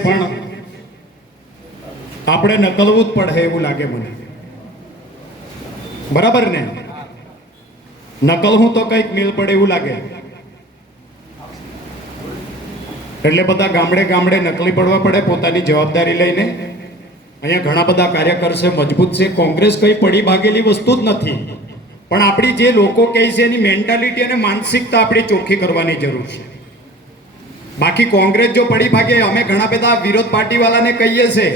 પણ આપણે નકલવું જ પડે એવું લાગે મને. બરાબર ને? નકલવું તો કંઈક મેલ પડે એવું લાગે. એટલે બધા ગામડે ગામડે નકલી પડવા પડે, પોતાની જવાબદારી લઈને. અહીંયા ઘણા બધા કાર્યકર છે મજબૂત છે. કોંગ્રેસ કઈ પડી ભાગેલી વસ્તુ જ નથી. પણ આપણી જે લોકો કહે છે એની મેન્ટાલિટી અને માનસિકતા આપણી ચોખ્ખી કરવાની જરૂર છે. બાકી કોંગ્રેસ જો પડી ભાગે, અમે ઘણા બધા વિરોધ પાર્ટીવાળાને કહીએ છે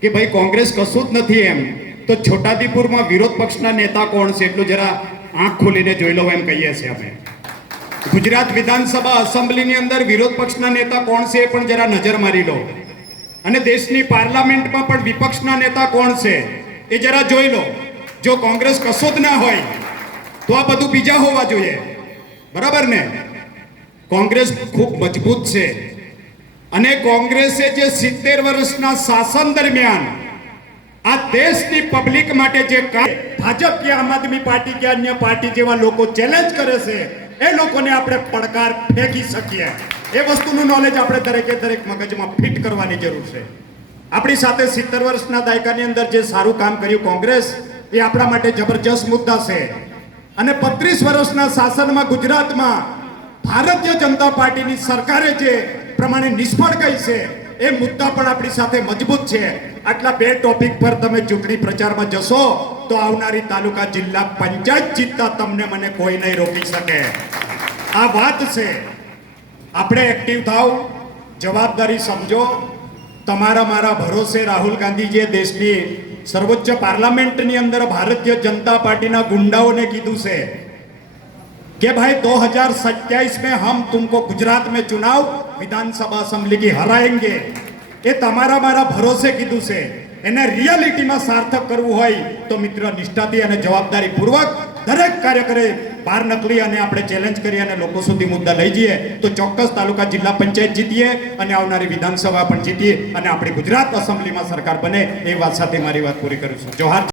કે ભાઈ, કોંગ્રેસ કશું જ નથી એમ. તો છોટાદીપુરમાં વિરોધ પક્ષના નેતા કોણ છે? એટલું જરા આંખ ખોલીને જોઈ લો એમ કહીએ છીએ અમે. ગુજરાત વિધાનસભા એસેમ્બલીની અંદર વિરોધ પક્ષના નેતા કોણ છે એ પણ જરા નજર મારી લો. અને દેશની પાર્લામેન્ટમાં પણ વિપક્ષના નેતા કોણ છે એ જરા જોઈ લો. જો કોંગ્રેસ કશો જ ના હોય, તો આ બધું બીજા હોવા જોઈએ. બરાબર ને? કોંગ્રેસ ખૂબ મજબૂત છે. અને કોંગ્રેસે જે સિત્તેર વર્ષના શાસન દરમિયાન આ દેશની પબ્લિક માટે જે ભાજપ કે આમ આદમી પાર્ટી કે અન્ય પાર્ટી જેવા લોકો ચેલેન્જ કરે છે, એ લોકોને આપણે પડકાર ફેંકી શકીએ. એ વસ્તુનું નોલેજ આપણે દરેકે દરેક મગજમાં ફિટ કરવાની જરૂર છે. આપણી સાથે સિત્તેર વર્ષના દાયકાની અંદર જે સારું કામ કર્યું કોંગ્રેસ, એ આપણા માટે જબરજસ્ત મુદ્દા છે. અને બત્રીસ વર્ષના શાસનમાં ગુજરાતમાં ભારતીય જનતા પાર્ટીની સરકારે જે પ્રમાણે નિષ્ફળ ગઈ છે, એ મુદ્દા પણ આપણી સાથે મજબૂત છે. આટલા બે ટોપિક પર તમે ચૂંટણી પ્રચારમાં જશો, તો આવનારી તાલુકા જિલ્લા પંચાયત જીતતા તમને મને કોઈ નહીં રોકી શકે. આ વાત છે. આપણે એક્ટિવ થાવ, જવાબદારી સમજો. તમારા મારા ભરોસે રાહુલ ગાંધીજીએ દેશની સર્વોચ્ચ પાર્લામેન્ટની અંદર ભારતીય જનતા પાર્ટીના ગુંડાઓને કીધું છે. कि भाई 2027 में हम तुमको गुजरात में चुनाव विधानसभा असेंबली की हराएंगे એ તમારા મારા ભરોસે કીધું છે એને રિયાલિટીમાં સાર્થક કરવું હોય તો મિત્ર નિષ્ઠાથી અને જવાબદારી પૂર્વક દરેક કાર્યકરે બાર નકલી અને આપણે ચેલેન્જ કરી અને લોકો સુધી મુદ્દા લઈ જઈએ તો ચોક્કસ તાલુકા જિલ્લા પંચાયત જીતીએ અને આવનારી વિધાનસભા પણ જીતીએ અને આપણી ગુજરાત અસેમ્બલીમાં સરકાર બને એ વાત સાથે મારી વાત પૂરી કરું છું જોહાર